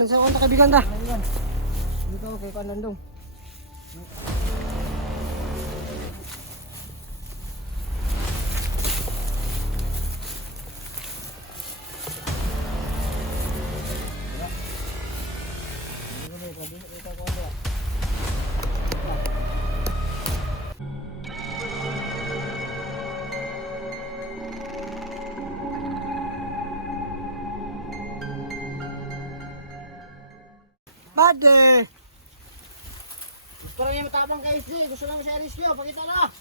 Sa konta kaibigan da. Dito kay Kanlandong. Bade! Gusto lang yung matapang guys eh. Gusto lang sa alis nyo. Pakita na.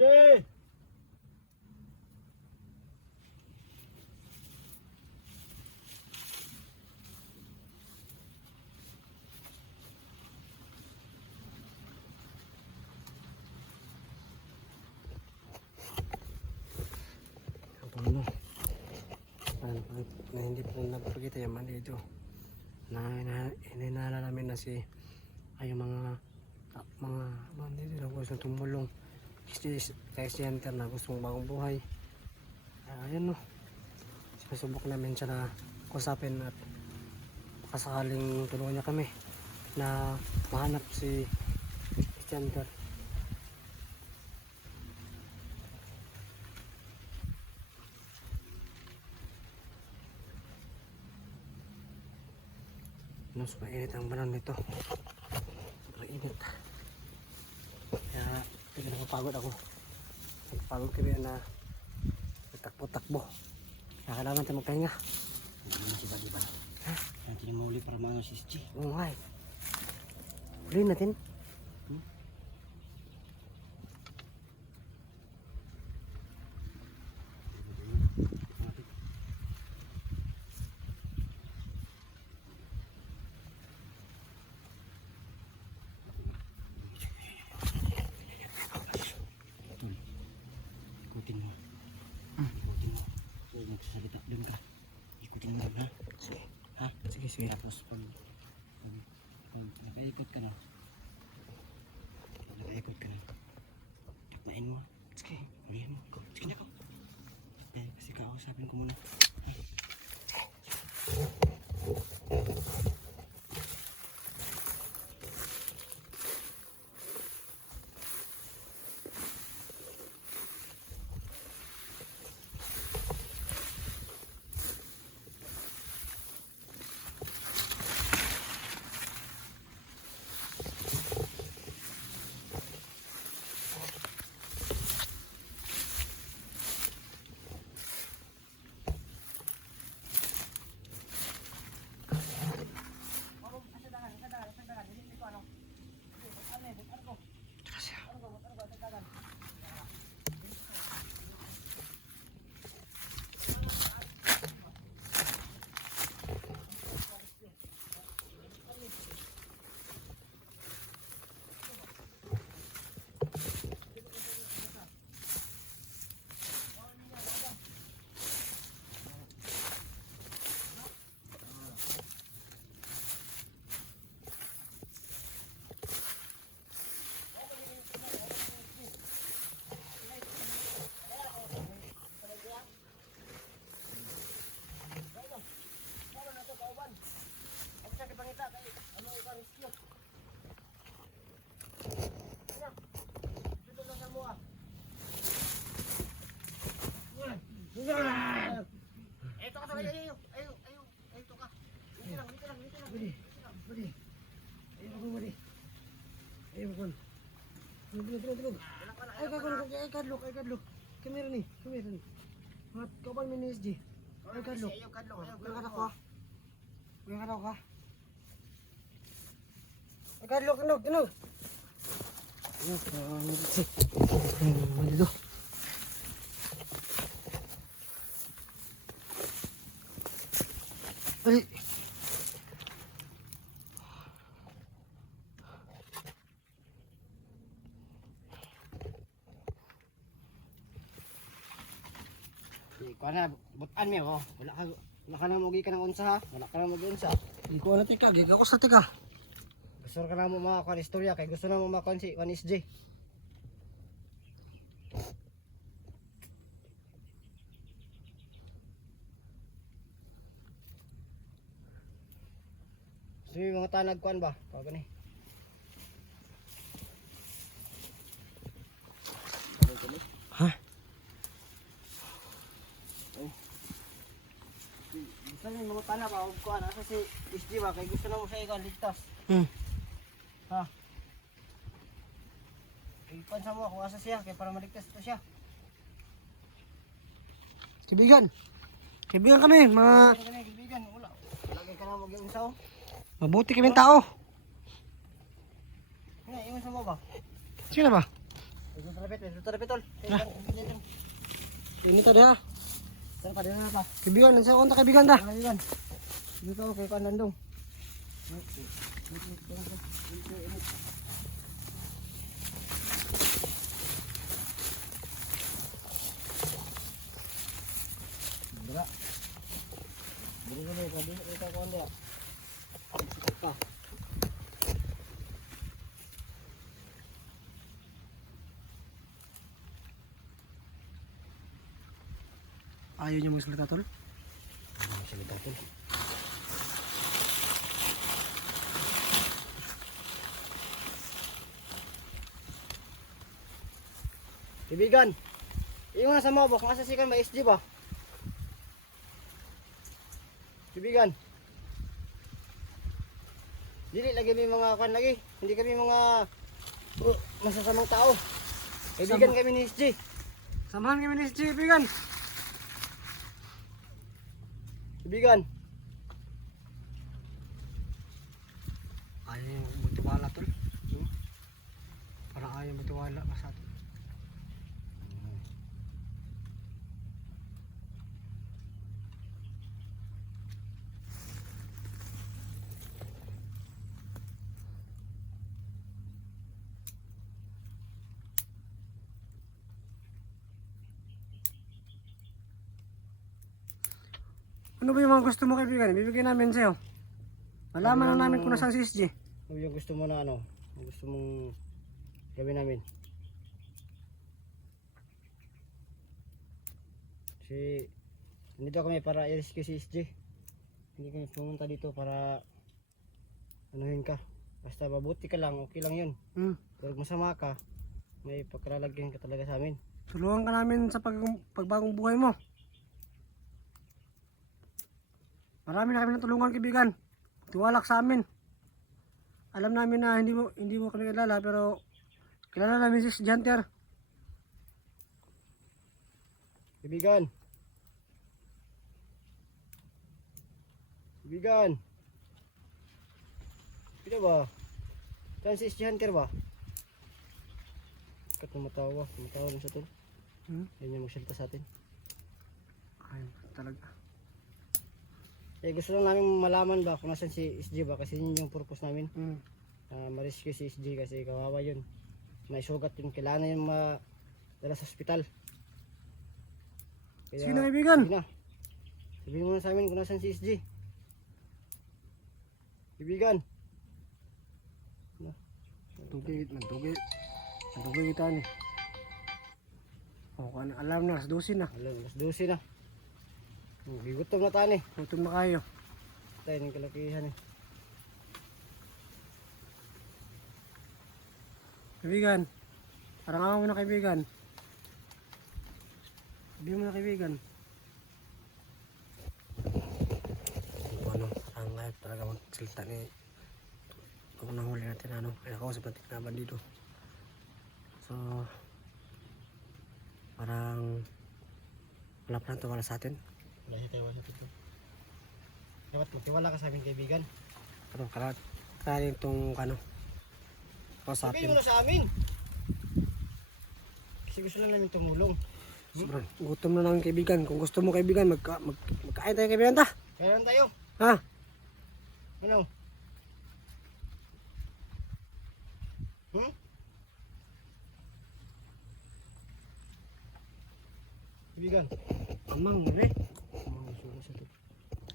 Pwede! Ano? Na hindi po nagpakita yung mali dito. Ininala namin na si ay mga hindi na gusto tumulong kay center na gustong bagong buhay. Ayun no. Sinusubok namin siya na kusapin at kasakaling tulungan niya kami na mahanap si center. Mas mainit ang banan nito. Sobrang init. Kaya tignan ako, pagod ako. Pagod kami na takbo-takbo. Kaya kailangan tayo magpahinga. Ano si Baliban? Ha? Natin yung mauli para mga si SG. Oo nga eh. Ulihin natin. Ikutin mo. Ikutin mo. Huwag magsasalita doon ka. Ikutin mo doon ha. Sige. Ha? Sige. Tapos pag nakaikot ka na. Pag nakaikot ka na. Taknain mo. Sige. Ulihan mo. Sige na ko. Kasi kausapin ko muna. Ito ka talaga, ayo. Ito ka. Dito lang. Budi. Ayun ako, Budi. Ayun ako. Tulog. Ay, kadlok. Kamera ni. Mat, kapan ni SG? Ay, kadlok. Kuya ka. Ay, kadlok. Ayun, malido. Ay. Ikaw na, butan mi oh. Wala ka na mugi ka ng unsa ha. Wala ka na mugi unsa. Hindi ko na tika, gig ako sa tika. Gusto ka na mo makakuha istorya kay gusto na mo makakuha si 1SJ. So yung mga tanag kuan ba? Pag gani. Ha? Gusto na yung mga tanag ba? Huwag kuan. Asa si SJ ba? Kay gusto na mo siya ikaw ligtas. Hmm. Ha? Ipan sa mo kung asa siya kay para maligtas ito siya. Kaibigan. Kaibigan kami, mga Kaibigan, wala. Lagi ka na mag-iunsaw. mabuti kaming tao. Iwan sa mo ba? Sino ba? Ito tarapit tol. Ini tadi ha. Saan pa din na pa? Kaibigan, nasa konta kaibigan ta. Kaibigan. Dito kay Kanandong. Dira. Dira dulu tadi kita kon dia. Pa. Ayaw niyo magsalita tol. Salita tol. Kaibigan. Iyon na sa mo ba kung asa si kan may SG ba? Kaibigan. Dili lagi may mga kan lagi. Hindi kami mga masasamang tao. Kaibigan kami ni SG. Samahan kami ni SG, kaibigan. Kaibigan. Ayaw niyo magtiwala tol. Parang ayaw magtiwala ka sa atin. Ano ba yung mga gusto mo kaibigan? Bibigyan namin sa'yo. Malaman na namin kung nasaan si SG. Ano yung gusto mo na ano? Ang gusto mong gawin namin? Si nandito kami para i-rescue si SG. Hindi kami pumunta dito para anuhin ka. Basta mabuti ka lang, okay lang yun. Pero kung masama ka, may pagkalalagyan ka talaga sa amin. Tulungan ka namin sa pagbagong buhay mo. Marami na kami natulungan kaibigan. Tiwala ka sa amin. Alam namin na hindi mo kami kilala pero kilala namin si Janter. Kaibigan. Kaibigan. Pino ba? Saan si SG Hunter ba? Kat tumatawa lang sa tol. Yan yung magsalita sa atin. Ay, talaga. Eh gusto lang namin malaman ba kung nasan si SG ba kasi yun yung purpose namin. Ma-rescue si SG kasi kawawa yun. May sugat yun, kailangan yun madala sa ospital. Kaya, Sige na kaibigan. sige na. Sabihin mo na sa amin kung nasan si SG. Kaibigan. Tugay kita ni. Oh, kan alam na, dosin na. Alam, mas 12 na. Gigutom na tani. Gutom na kayo. Tayo ng kalakihan eh. Kaibigan. Parang ako na kaibigan. Sabihin mo na kaibigan. Ano, parang live talaga magsalita ni kung nahuli natin ano. Kaya ako sa patik naman dito. So, parang wala pa lang tuwala sa atin. Wala siya tayo sa tito. Dapat magtiwala ka sa amin kaibigan. Pero kaya itong ano. Sabihin Kausapin. mo na sa amin. Kasi gusto lang namin tumulong. Sobrang gutom na namin kaibigan. Kung gusto mo kaibigan, magkain tayo kaibigan ta. Kaya lang tayo. Ha? Ano? Hmm? Ibigan. Amang ni. Amang sulo sa to.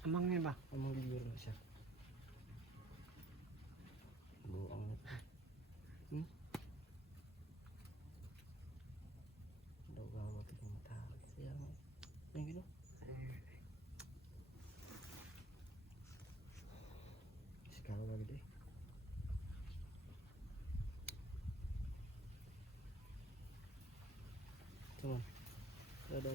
Amang ni ba? Amang liyor na siya. Buang na to. Hmm? Daw gawa to ng mata. Kaya nga. Ano gino? Sigaro lagi deh. Cuman. Ada